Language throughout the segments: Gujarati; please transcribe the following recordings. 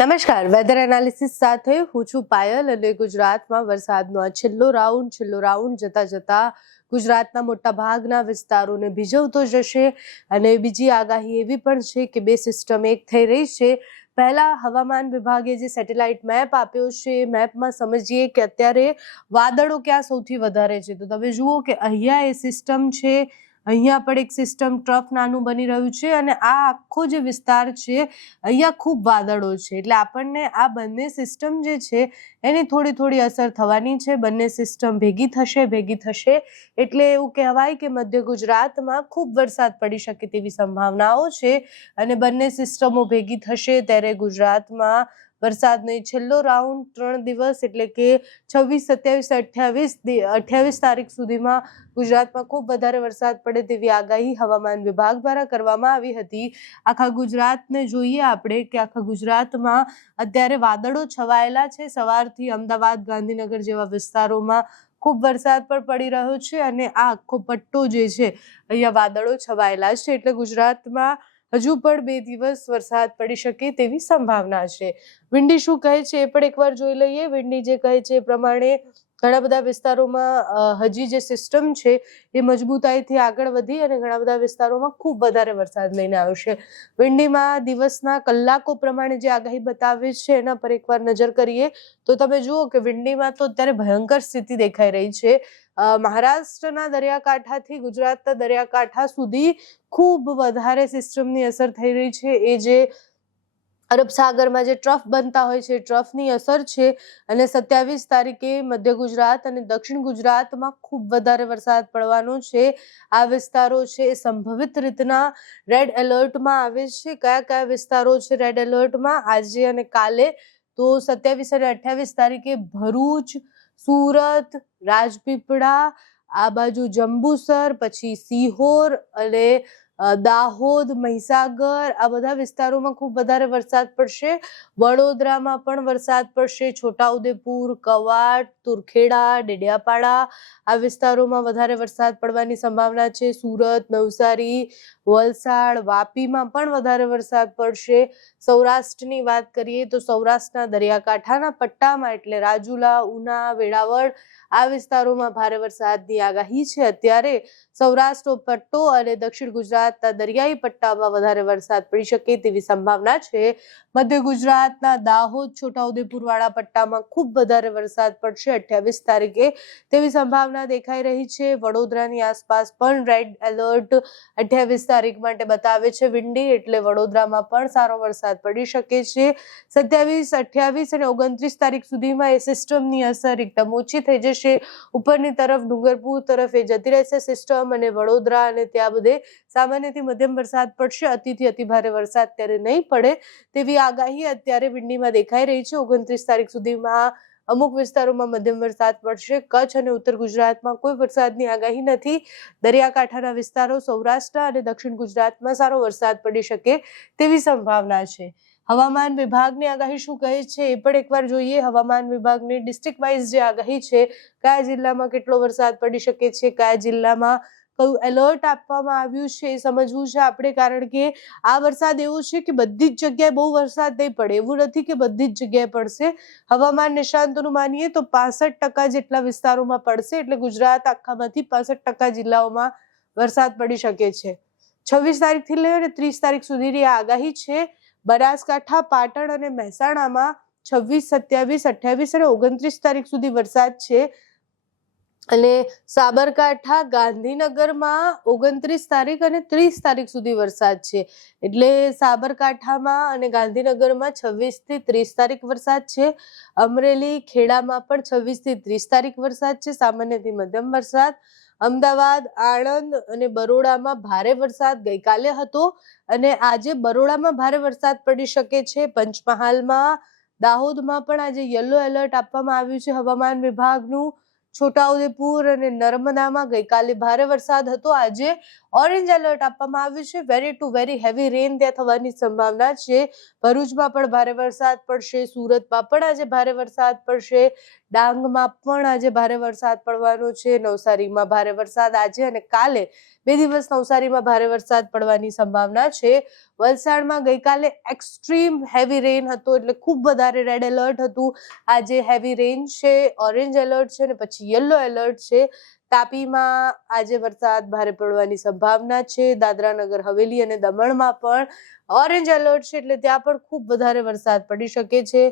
નમસ્કાર, વેધર એનાલિસિસ સાથે હું છું પાયલ અને ગુજરાતમાં વરસાદનો આ છેલ્લો રાઉન્ડ જતા જતા ગુજરાતના મોટા ભાગના વિસ્તારોને ભીજવતો જશે અને બીજી આગાહી એવી પણ છે કે બે સિસ્ટમ એક થઈ રહી છે। પહેલા હવામાન વિભાગે જે સેટેલાઇટ મેપ આપ્યો છે એ મેપમાં સમજીએ કે અત્યારે વાદળો ક્યાં સૌથી વધારે છે। તો તમે જુઓ કે અહીંયા એ સિસ્ટમ છે, અહીંયા પણ એક સિસ્ટમ ટ્રફ નાનું બની રહ્યું છે અને આ આખો જે વિસ્તાર છે અહીંયા ખૂબ વાદળો છે, એટલે આપણને આ બંને સિસ્ટમ જે છે એની થોડી થોડી અસર થવાની છે। બંને સિસ્ટમ ભેગી થશે એટલે એવું કહેવાય કે મધ્ય ગુજરાતમાં ખૂબ વરસાદ પડી શકે તેવી સંભાવનાઓ છે અને બંને સિસ્ટમો ભેગી થશે ત્યારે ગુજરાતમાં વરસાદનો છેલ્લો રાઉન્ડ 3 દિવસ એટલે કે 26, 27, 28 તારીખ સુધીમાં ગુજરાતમાં ખૂબ વધારે વરસાદ પડે તેવી આગાહી હવામાન વિભાગ દ્વારા કરવામાં આવી હતી। આખા ગુજરાતને જોઈએ આપણે કે આખા ગુજરાતમાં અત્યારે વાદળો છવાયેલા છે। સવારથી અમદાવાદ, ગાંધીનગર જેવા વિસ્તારોમાં ખૂબ વરસાદ પણ પડી રહ્યો છે અને આ આખો પટ્ટો જે છે અહીંયા વાદળો છવાયેલા છે એટલે ગુજરાતમાં હજુ પણ 2 દિવસ વરસાદ પડી શકે તેવી સંભાવના છે। વિંડી શું કહે છે એ પણ એકવાર જોઈ લઈએ। વિંડી જે કહે છે એ પ્રમાણે ઘણા બધા વિસ્તારોમાં હજી જે સિસ્ટમ છે એ મજબૂતાઈથી આગળ વધી અને ઘણા બધા વિસ્તારોમાં ખૂબ વધારે વરસાદ લઈને આવશે। વિંડીમાં દિવસના કલાકો પ્રમાણે જે આગાહી બતાવે છે એના પર એકવાર નજર કરીએ તો તમે જુઓ કે વિંડીમાં તો અત્યારે ભયંકર સ્થિતિ દેખાઈ રહી છે। મહારાષ્ટ્રના દરિયાકાંઠાથી ગુજરાતના દરિયાકાંઠા સુધી ખૂબ વધારે સિસ્ટમની અસર થઈ રહી છે। એ જે અરબ સાગરમાં જે ટ્રફ બનતા હોય છે ટ્રફની અસર છે અને 27 તારીખે મધ્ય ગુજરાત અને દક્ષિણ ગુજરાતમાં ખૂબ વધારે વરસાદ પડવાનો છે। આ વિસ્તારો છે એ સંભવિત રીતના રેડ એલર્ટમાં આવે છે। કયા કયા વિસ્તારો છે રેડ એલર્ટમાં આજે અને કાલે? તો 27 અને 28 તારીખે ભરૂચ, સુરત, રાજપીપળા, આ બાજુ જંબુસર, પછી સિહોર અને દાહોદ, મહીસાગર આ બધા વિસ્તારોમાં ખૂબ વધારે વરસાદ પડશે। વડોદરામાં પણ વરસાદ પડશે। છોટાઉદેપુર, કવાંટ, તુરખેડા, ડેડિયાપાડા આ વિસ્તારોમાં વધારે વરસાદ પડવાની સંભાવના છે। સુરત, નવસારી, વલસાડ, વાપીમાં પણ વધારે વરસાદ પડશે। સૌરાષ્ટ્રની વાત કરીએ તો સૌરાષ્ટ્રના દરિયાકાંઠાના પટ્ટામાં એટલે રાજુલા, ઉના, વેળાવળ આ વિસ્તારોમાં ભારે વરસાદની આગાહી છે। અત્યારે સૌરાષ્ટ્ર પટ્ટો અને દક્ષિણ ગુજરાતના દરિયાઈ પટ્ટામાં વધારે વરસાદ પડી શકે તેવી સંભાવના છે। મધ્ય ગુજરાતના દાહોદ, છોટાઉદેપુર વાળા પટ્ટામાં ખૂબ વધારે વરસાદ પડશે 28 તારીખે તેવી સંભાવના દેખાઈ રહી છે। વડોદરાની આસપાસ પણ રેડ એલર્ટ 28 તારીખ માટે બતાવે છે વિંડી, એટલે વડોદરામાં પણ સારો વરસાદ પડી શકે છે। 27, 28 અને 29 તારીખ સુધીમાં એ સિસ્ટમની અસર એકદમ ઓછી થઈ જશે। ઉપરની તરફ ડુંગરપુર તરફ એ જતી રહેશે સિસ્ટમ અને વડોદરા અને ત્યાં બધે સામાન્યથી મધ્યમ વરસાદ પડશે। અતિથી અતિભારે વરસાદ ત્યારે નહીં પડે તેવી આગાહી અત્યારે વિંડીમાં દેખાઈ રહી છે। 29 તારીખ સુધીમાં અમુક વિસ્તારોમાં મધ્યમ વરસાદ પડશે। કચ્છ અને ઉત્તર ગુજરાતમાં કોઈ વરસાદની આગાહી નથી। દરિયાકાંઠાના વિસ્તારો સૌરાષ્ટ્ર અને દક્ષિણ ગુજરાતમાં સારો વરસાદ પડી શકે તેવી સંભાવના છે। હવામાન વિભાગની આગાહી શું કહે છે એ પણ એકવાર જોઈએ। હવામાન વિભાગની ડિસ્ટ્રિક્ટ વાઇઝ જે આગાહી છે, કયા જિલ્લામાં કેટલો વરસાદ પડી શકે છે, કયા જિલ્લામાં કયું એલર્ટ આપવામાં આવ્યું છે એ સમજવું છે આપણે, કારણ કે આ વરસાદ એવો છે કે બધી જ જગ્યાએ બહુ વરસાદ નહીં પડે, એવું નથી કે બધી જ જગ્યાએ પડશે। હવામાન નિષ્ણાંતોનું માનીએ તો 65% જેટલા વિસ્તારોમાં પડશે, એટલે ગુજરાત આખામાંથી 65% જિલ્લાઓમાં વરસાદ પડી શકે છે। 26 તારીખથી લઈ અને 30 તારીખ સુધીની આગાહી છે। બનાસકાંઠા, પાટણ અને મહેસાણામાં 26, 27, 28 અને 29 તારીખ સુધી વરસાદ છે અને સાબરકાંઠા, ગાંધીનગરમાં 29 તારીખ અને 30 તારીખ સુધી વરસાદ છે। એટલે સાબરકાંઠામાં અને ગાંધીનગરમાં 26 થી 30 તારીખ વરસાદ છે। અમરેલી, ખેડામાં પણ 26 થી 30 તારીખ વરસાદ છે, સામાન્યથી મધ્યમ વરસાદ। અમદાવાદ, આણંદ અને બરોડામાં ભારે વરસાદ ગઈકાલે હતો અને આજે બરોડામાં ભારે વરસાદ પડી શકે છે। પંચમહાલમાં, દાહોદમાં પણ આજે યલો એલર્ટ આપવામાં આવ્યું છે હવામાન વિભાગનું। છોટાઉદેપુર અને નર્મદામાં ગઈકાલે ભારે વરસાદ હતો. આજે ઓરેન્જ એલર્ટ આપવામાં આવ્યું છે. Very to very heavy rain ત્યાં થવાની સંભાવના છે. ભરૂચમાં પણ ભારે વરસાદ પડશે, સુરતમાં પણ આજે ભારે વરસાદ પડશે, ડાંગમાં પણ આજે ભારે વરસાદ પડવાનો છે, નવસારીમાં ભારે વરસાદ આજે અને કાલે 2 દિવસ નવસારીમાં ભારે વરસાદ પડવાની સંભાવના છે. વલસાડમાં ગઈકાલે એક્સ્ટ્રીમ હેવી રેન હતો એટલે ખૂબ વધારે રેડ એલર્ટ હતું. આજે હેવી રેન છે, ઓરેન્જ એલર્ટ છે અને પછી યલો એલર્ટ છે. તાપીમાં આજે વરસાદ ભારે પડવાની સંભાવના છે. દાદરા નગર હવેલી અને દમણમાં પણ ઓરેન્જ એલર્ટ છે એટલે ત્યાં પણ ખૂબ વધારે વરસાદ પડી શકે છે.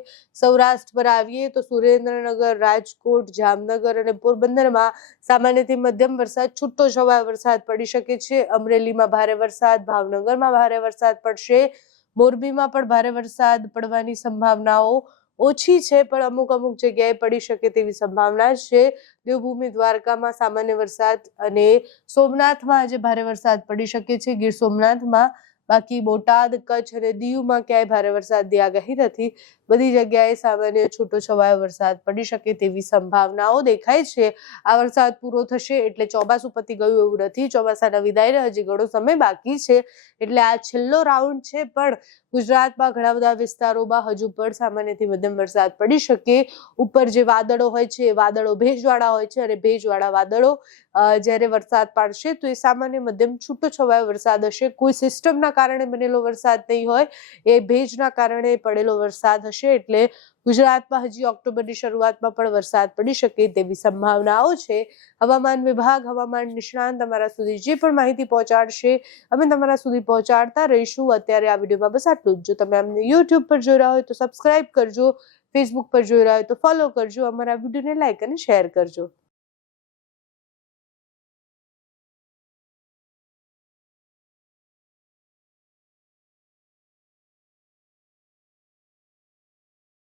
સૌરાષ્ટ્ર પર આવીએ તો સુરેન્દ્રનગર, રાજકોટ, જામનગર અને પોરબંદરમાં સામાન્યથી મધ્યમ વરસાદ, છૂટો છવાયો વરસાદ પડી શકે છે. અમરેલીમાં ભારે વરસાદ, ભાવનગરમાં ભારે વરસાદ પડશે, મોરબીમાં પણ ભારે વરસાદ પડવાની સંભાવનાઓ ઓછી છે પણ અમુક જગ્યાએ પડી શકે તેવી સંભાવના છે. દેવભૂમિ દ્વારકામાં સામાન્ય વરસાદ અને સોમનાથમાં આજે ભારે વરસાદ પડી શકે છે. ગીર સોમનાથમાં, બાકી બોટાદ, કચ્છ અને દીવમાં ક્યાંય ભારે વરસાદની આગાહી નથી. બધી જગ્યાએ સામાન્ય છૂટો છવાયો વરસાદ પડી શકે તેવી સંભાવનાઓ દેખાય છે. આ વરસાદ પૂરો થશે એટલે ચોમાસું પતી ગયું એવું નથી. ચોમાસાના વિદાયને હજી ઘણો સમય બાકી છે એટલે આ છેલ્લો રાઉન્ડ છે પણ ગુજરાતમાં ઘણા બધા વિસ્તારોમાં હજુ પણ સામાન્યથી મધ્યમ વરસાદ પડી શકે. ઉપર જે વાદળો હોય છે એ વાદળો ભેજવાળા હોય છે અને ભેજવાળા વાદળો જ્યારે વરસાદ પાડશે તો એ સામાન્ય મધ્યમ છૂટો છવાયો વરસાદ હશે. કોઈ સિસ્ટમના કારણે બનેલો વરસાદ નહીં હોય, એ ભેજના કારણે પડેલો વરસાદ હશે એટલે ગુજરાતમાં હજી ઓક્ટોબરની શરૂઆતમાં પણ વરસાદ પડી શકે તેવી સંભાવનાઓ છે. હવામાન વિભાગ, હવામાન નિષ્ણાંત તમારા સુધી જે પણ માહિતી પહોંચાડશે અમે તમારા સુધી પહોંચાડતા રહીશું. અત્યારે આ વિડીયોમાં બસ આટલું જ. જો તમે અમને યુટ્યુબ પર જોઈ રહ્યા હોય તો સબસ્ક્રાઇબ કરજો, ફેસબુક પર જોઈ રહ્યા હોય તો ફોલો કરજો, અમારા વિડીયોને લાઈક અને શેર કરજો.